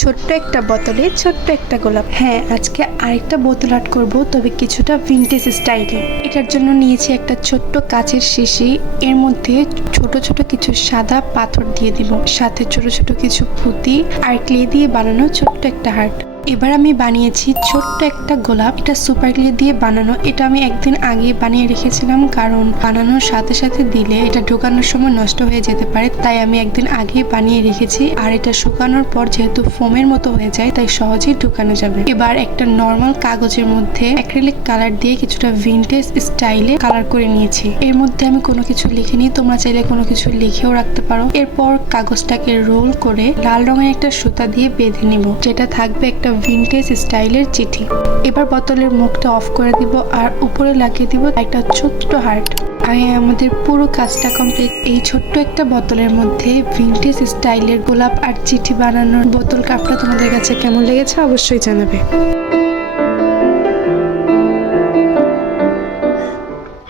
ছোট্ট একটা বোতলে ছোট্ট একটা গোলাপ। হ্যাঁ, আজকে আরেকটা বোতল আর্ট করব, তবে কিছুটা ভিনটেজ স্টাইলে। এটার জন্য নিয়েছি একটা ছোট্ট কাচের শিশি। এর মধ্যে ছোট ছোট কিছু সাদা পাথর দিয়ে দিব, সাথে ছোট ছোট কিছু পুঁতি আর ক্লে দিয়ে বানানো ছোট্ট একটা হার্ট। এবার আমি বানিয়েছি ছোট্ট একটা গোলাপ। এটা সুপার গ্লে দিয়ে বানানো। এটা আমি একদিন আগে বানিয়ে রেখেছিলাম, কারণ বানানোর সাথে সাথে দিলে এটা ঢোকানোর সময় নষ্ট হয়ে যেতে পারে, তাই আমি একদিন আগে বানিয়ে রেখেছি। আর এটা শুকানোর পর যেহেতু ফোমের মতো হয়ে যায়, তাই সহজেই ঢোকানো যাবে। এবার একটা নর্মাল কাগজের মধ্যে অ্যাক্রিলিক কালার দিয়ে কিছুটা ভিনটেজ স্টাইলে কালার করে নিয়েছি। এর মধ্যে আমি কোনো কিছু লিখিনি, তোমরা চাইলে কোনো কিছু লিখেও রাখতে পারো। এরপর কাগজটাকে রোল করে লাল রঙের একটা সুতা দিয়ে বেঁধে নিব, যেটা থাকবে একটা ভিনটেজ স্টাইলের চিঠি। এবার বোতলের মুখটা অফ করে দিব আর উপরে লাগিয়ে দিব একটা ছোট্ট হার্ট। আর আমাদের পুরো কাজটা কমপ্লিট। এই ছোট্ট একটা বোতলের মধ্যে ভিনটেজ স্টাইলের গোলাপ আর চিঠি বানানোর বোতল কাপটা তোমাদের কাছে কেমন লেগেছে অবশ্যই জানাবে।